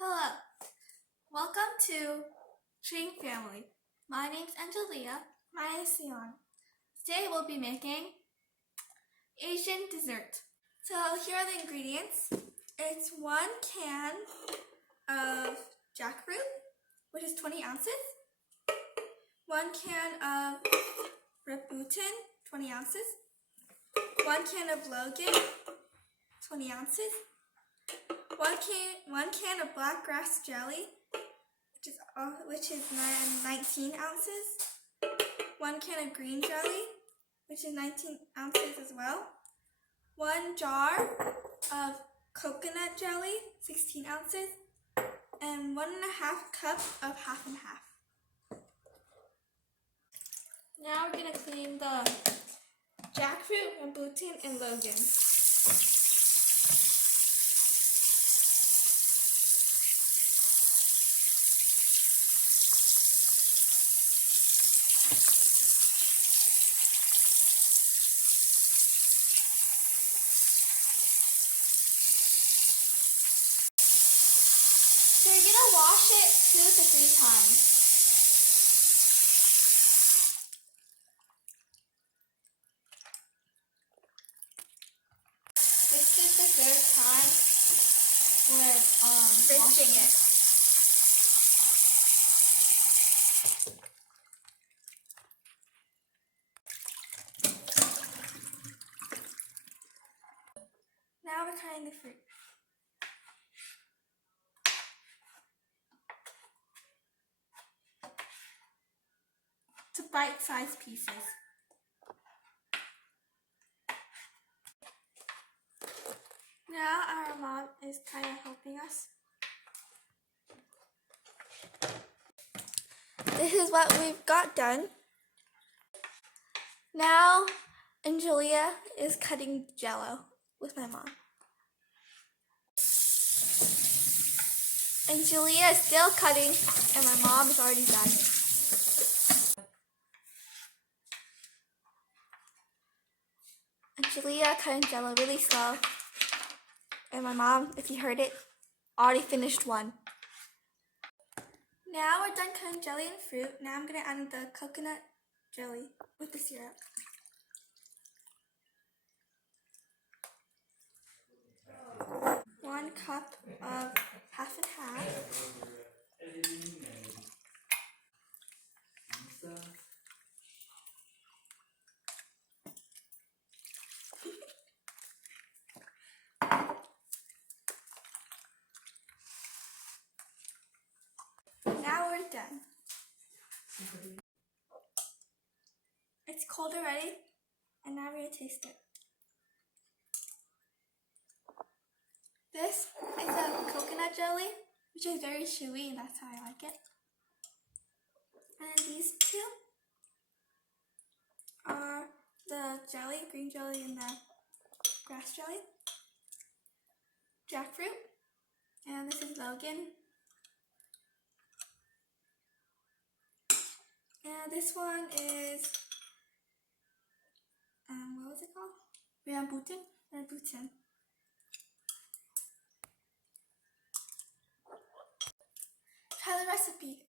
Hello, welcome to Chen Family. My name's Angelia. My name's Sion. Today we'll be making Asian dessert. So here are the ingredients. It's 1 can of jackfruit, which is 20 ounces. 1 can of Rambutan, 20 ounces. 1 can of Logan, 20 ounces. 1 can of black grass jelly, which is 19 ounces. 1 can of green jelly, which is 19 ounces as well. 1 jar of coconut jelly, 16 ounces. And 1.5 cups of half and half. Now we're going to clean the jackfruit, Rambutan, and Logan. So you're going to wash it 2 to 3 times. This is the 3rd time we're rinsing it. Now we're cutting the fruit. To bite-sized pieces. Now our mom is kind of helping us. This is what we've got done. Now Angelia is cutting jello with my mom. Angelia is still cutting and my mom is already done. Angelia cutting jello really slow. And my mom, if you heard it, already finished one. Now we're done cutting jelly and fruit. Now I'm going to add the coconut jelly with the syrup. One cup of half and half. Now we're done. It's cold already, and now we're going to taste it. This is a coconut jelly, which is very chewy, and that's how I like it. And these two are the jelly, green jelly, and the grass jelly. Jackfruit, and this is Logan. And this one is, what was it called? Rambutan. Try the recipe.